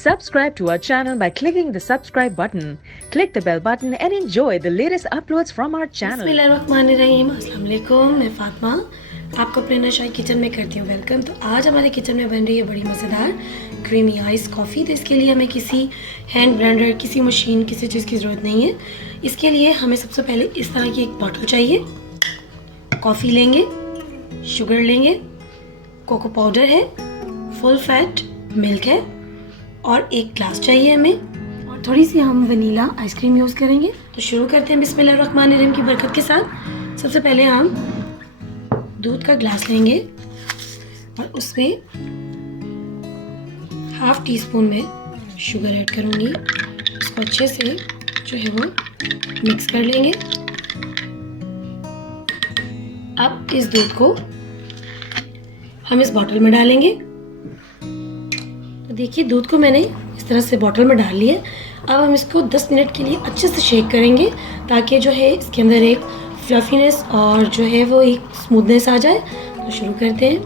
Subscribe to our channel by clicking the subscribe button. Click the bell button and enjoy the latest uploads from our channel. बिस्मिल्लाहिर्रहमानिर्रहीम। अस्सलाम वालेकुम। मैं फातिमा आपको अपने नशाई kitchen में करती हूँ वेलकम। तो आज हमारे किचन में बन रही है बड़ी मज़ेदार क्रीमी आइस कॉफ़ी। तो इसके लिए हमें किसी हैंड ब्लेंडर, किसी मशीन, किसी चीज़ की ज़रूरत नहीं है। इसके लिए हमें सबसे पहले इस तरह की एक बॉटल चाहिए, कॉफ़ी लेंगे, शुगर लेंगे, कोको पाउडर है, फुल फैट मिल्क है और एक ग्लास चाहिए हमें, और थोड़ी सी हम वनीला आइसक्रीम यूज़ करेंगे। तो शुरू करते हैं बिस्मिल्लाहिर्रहमानिर्रहीम की बरकत के साथ। सबसे पहले हम दूध का ग्लास लेंगे और उसमें हाफ टी स्पून में शुगर ऐड करूँगी। इसको अच्छे से जो है वो मिक्स कर लेंगे। अब इस दूध को हम इस बॉटल में डालेंगे। तो देखिए दूध को मैंने इस तरह से बॉटल में डाल लिया। अब हम इसको 10 मिनट के लिए अच्छे से शेक करेंगे ताकि जो है इसके अंदर एक फ्लफीनेस और जो है वो एक स्मूथनेस आ जाए। तो शुरू करते हैं।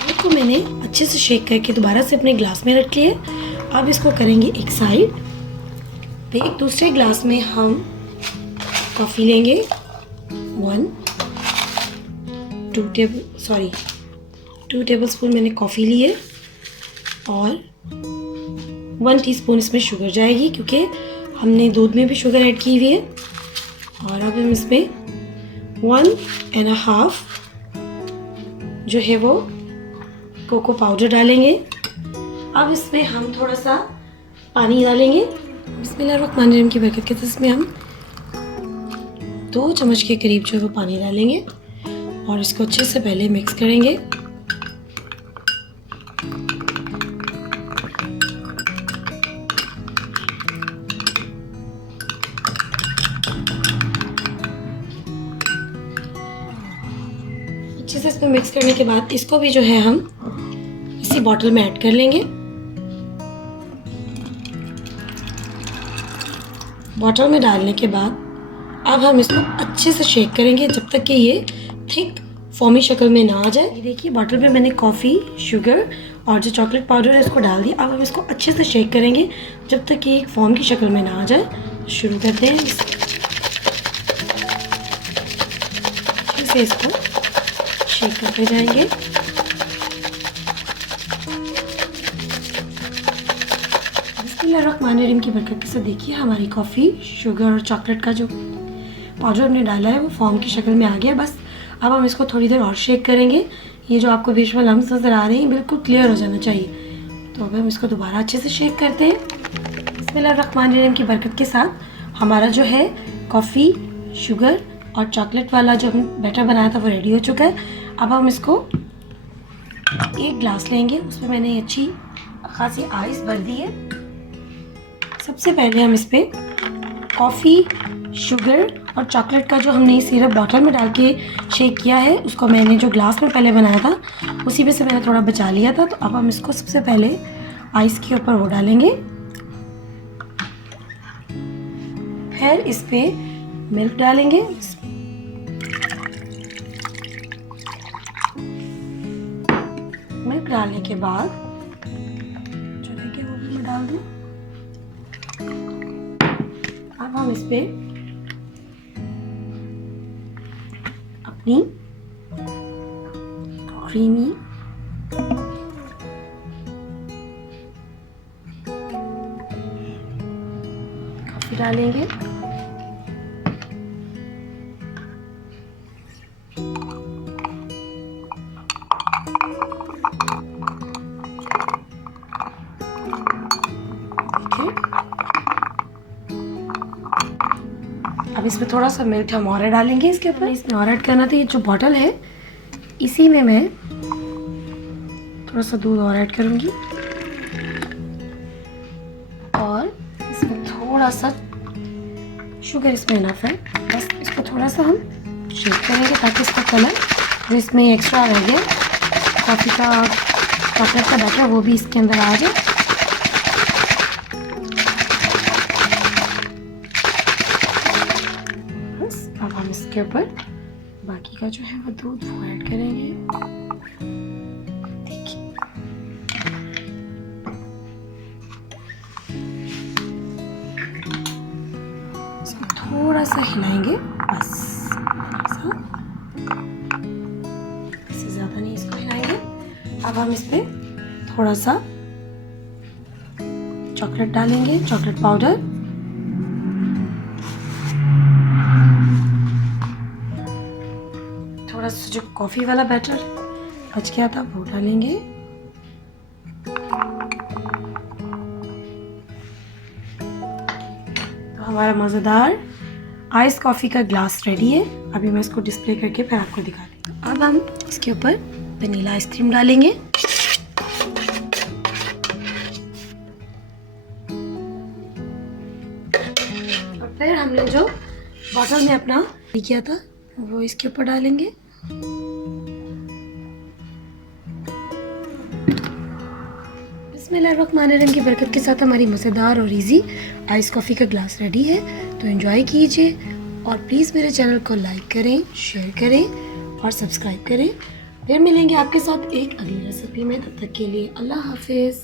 दूध को मैंने अच्छे से शेक करके दोबारा से अपने ग्लास में रख लिया। अब इसको करेंगे एक साइड पे। एक दूसरे ग्लास में हम कॉफ़ी लेंगे। 2 टेबलस्पून मैंने कॉफ़ी ली है और 1 टीस्पून इसमें शुगर जाएगी क्योंकि हमने दूध में भी शुगर ऐड की हुई है। और अब हम इसमें 1.5 जो है वो कोको पाउडर डालेंगे। अब इसमें हम थोड़ा सा पानी डालेंगे। बिस्मिल्लाहिर्रहमानिर्रहीम की बरकत के साथ इसमें हम 2 चम्मच के करीब जो है वो पानी डालेंगे और इसको अच्छे से पहले मिक्स करेंगे। अच्छे से इसको मिक्स करने के बाद इसको भी जो है हम इसी बॉटल में ऐड कर लेंगे। बॉटल में डालने के बाद अब हम इसको अच्छे से शेक करेंगे जब तक कि ये थिक फॉर्मी शक्ल में ना आ जाए। ये देखिए बॉटल में मैंने कॉफ़ी, शुगर और जो चॉकलेट पाउडर है उसको डाल दिया। अब हम इसको अच्छे से शेक करेंगे जब तक कि एक फॉर्म की शक्ल में ना आ जाए। शुरू करते हैं। अच्छे से इसको शेक करते जाएंगे। बिस्मिल्लाहिर्रहमानिर्रहीम की बरकत के साथ देखिए हमारी कॉफ़ी, शुगर और चॉकलेट का जो पाउडर हमने डाला है वो फॉर्म की शक्ल में आ गया। बस अब हम इसको थोड़ी देर और शेक करेंगे। ये जो आपको बीच में लम्स नज़र आ रहे हैं बिल्कुल क्लियर हो जाना चाहिए। तो अब हम इसको दोबारा अच्छे से शेक करते हैं। बिस्मिल्लाहिर्रहमानिर्रहीम की बरकत के साथ हमारा जो है कॉफ़ी, शुगर और चॉकलेट वाला जो हम बैटर बनाया था वो रेडी हो चुका है। अब हम इसको एक ग्लास लेंगे, उसमें मैंने अच्छी खासी आइस भर दी है। सबसे पहले हम इस पर कॉफ़ी, शुगर और चॉकलेट का जो हमने सिरप बॉटल में डाल के शेक किया है उसको मैंने जो ग्लास में पहले बनाया था उसी में से मैंने थोड़ा बचा लिया था। तो अब हम इसको सबसे पहले आइस के ऊपर वो डालेंगे। फिर इस पे मिल्क डालेंगे। मिल्क डालने के बाद जो है कि वो भी मैं डाल दूँ। अब हम इस पे अपनी क्रीमी कॉफी डालेंगे। अब इसमें थोड़ा सा मिल्क हम और डालेंगे इसके ऊपर। इसमें और ऐड करना था। ये जो बॉटल है इसी में मैं थोड़ा सा दूध और ऐड करूँगी और इसमें थोड़ा सा शुगर इसमें इनफ है। बस इसको थोड़ा सा हम शेक करेंगे ताकि इसका कलर जो इसमें एक्स्ट्रा रह गया कॉफ़ी का, चॉकलेट का बैटर वो भी इसके अंदर आ जाए। बस अब हम इसके ऊपर बाकी का जो है वो दूध वो ऐड करेंगे। देखिए, इसको थोड़ा सा हिलाएंगे बस, ऐसा, इससे ज़्यादा नहीं इसको हिलाएंगे। अब हम इस पे थोड़ा सा चॉकलेट डालेंगे, चॉकलेट पाउडर, थोड़ा सा जो कॉफ़ी वाला बैटर बच गया था वो डालेंगे। तो हमारा मज़ेदार आइस कॉफ़ी का ग्लास रेडी है। अभी मैं इसको डिस्प्ले करके फिर आपको दिखाती हूँ। अब हम इसके ऊपर वनीला आइसक्रीम डालेंगे। और फिर हमने जो बॉटल में अपना किया था वो इसके ऊपर डालेंगे। बिस्मिल्लाहिर्रहमानिर्रहीम की बरकत के साथ हमारी मज़ेदार और इजी आइस कॉफ़ी का ग्लास रेडी है। तो एंजॉय कीजिए और प्लीज़ मेरे चैनल को लाइक करें, शेयर करें और सब्सक्राइब करें। फिर मिलेंगे आपके साथ एक अगली रेसिपी में। तब तक के लिए अल्लाह हाफिज़।